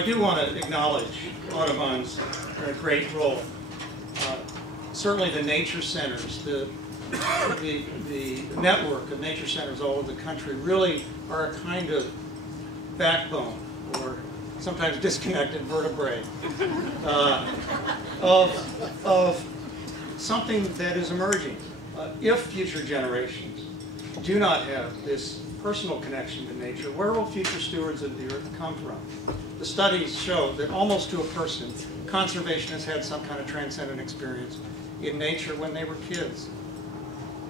I do want to acknowledge Audubon's great role. Certainly the nature centers, the network of nature centers all over the country really are a kind of backbone, or sometimes disconnected vertebrae, of something that is emerging. If future generations do not have this personal connection to nature, where will future stewards of the earth come from? The studies show that almost to a person, conservationists had some kind of transcendent experience in nature when they were kids.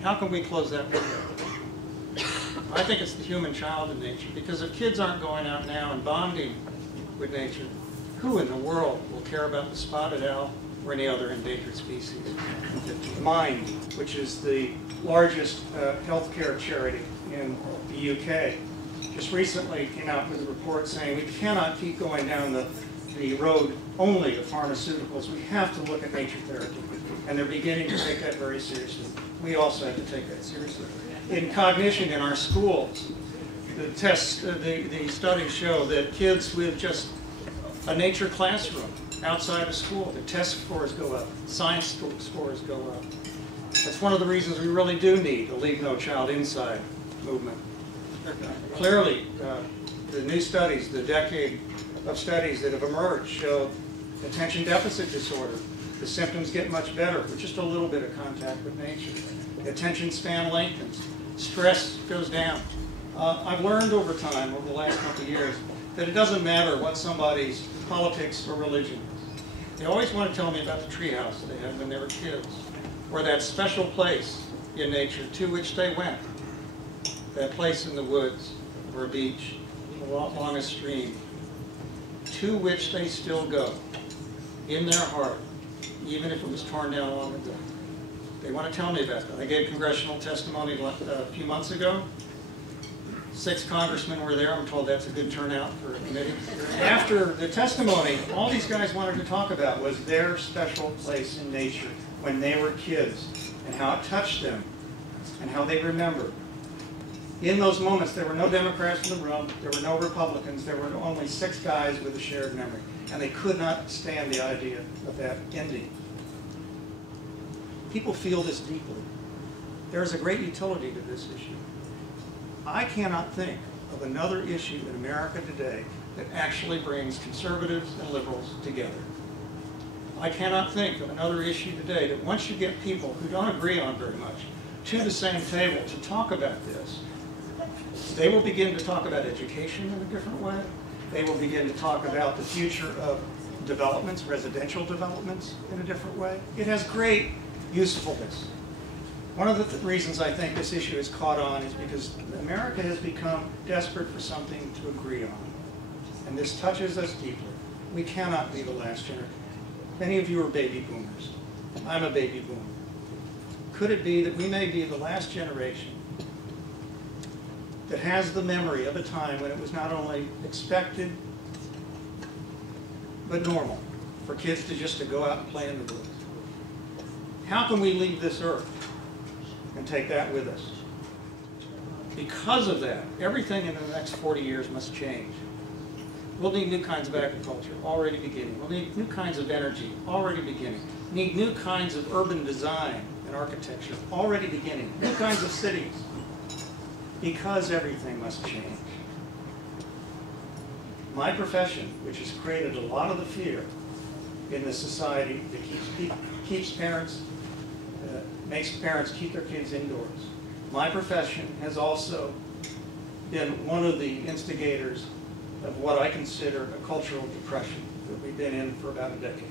How can we close that window? I think it's the human child in nature, because if kids aren't going out now and bonding with nature, who in the world will care about the spotted owl or any other endangered species? Mind, which is the largest healthcare charity in the UK, just recently came out with a report saying we cannot keep going down the road only of pharmaceuticals. We have to look at nature therapy. And they're beginning to take that very seriously. We also have to take that seriously. In cognition in our schools, the studies show that kids with just a nature classroom outside of school, the test scores go up, science scores go up. That's one of the reasons we really do need a Leave No Child Inside movement. Clearly, the new studies, the decade of studies that have emerged show attention deficit disorder. The symptoms get much better with just a little bit of contact with nature. The attention span lengthens. Stress goes down. I've learned over time, over the last couple of years, that it doesn't matter what somebody's politics or religion is. They always want to tell me about the treehouse they had when they were kids, or that special place in nature to which they went. That place in the woods, or a beach, along a stream, to which they still go, in their heart, even if it was torn down long ago. They want to tell me about that. I gave congressional testimony a few months ago. 6 congressmen were there. I'm told that's a good turnout for a committee. After the testimony, all these guys wanted to talk about was their special place in nature when they were kids, and how it touched them, and how they remembered. In those moments, there were no Democrats in the room, there were no Republicans, there were only 6 guys with a shared memory, and they could not stand the idea of that ending. People feel this deeply. There is a great utility to this issue. I cannot think of another issue in America today that actually brings conservatives and liberals together. I cannot think of another issue today that once you get people who don't agree on very much to the same table to talk about this, they will begin to talk about education in a different way. They will begin to talk about the future of developments, residential developments, in a different way. It has great usefulness. One of the reasons I think this issue is caught on is because America has become desperate for something to agree on. And this touches us deeply. We cannot be the last generation. Many of you are baby boomers. I'm a baby boomer. Could it be that we may be the last generation that has the memory of a time when it was not only expected, but normal for kids to go out and play in the woods? How can we leave this earth and take that with us? Because of that, everything in the next 40 years must change. We'll need new kinds of agriculture, already beginning. We'll need new kinds of energy, already beginning. Need new kinds of urban design and architecture, already beginning. New kinds of cities. Because everything must change. My profession, which has created a lot of the fear in the society that keeps parents, makes parents keep their kids indoors. My profession has also been one of the instigators of what I consider a cultural depression that we've been in for about a decade.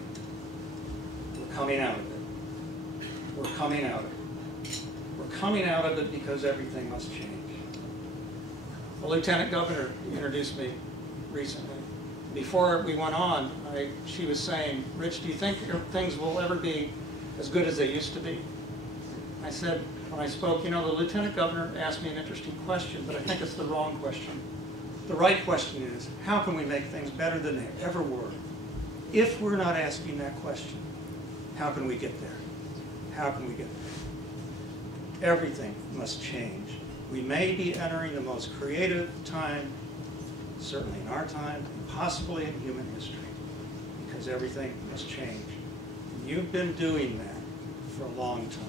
We're coming out of it. We're coming out of it. We're coming out of it because everything must change. The Lieutenant Governor introduced me recently. Before we went on, she was saying, "Rich, do you think things will ever be as good as they used to be?" I said, when I spoke, you know, the Lieutenant Governor asked me an interesting question, but I think it's the wrong question. The right question is, how can we make things better than they ever were? If we're not asking that question, how can we get there? How can we get there? Everything must change. We may be entering the most creative time certainly in our time, possibly in human history, because everything has changed. You've been doing that for a long time.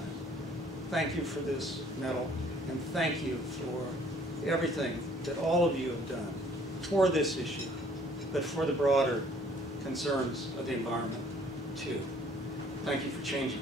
Thank you for this medal, and thank you for everything that all of you have done for this issue, but for the broader concerns of the environment too. Thank you for changing.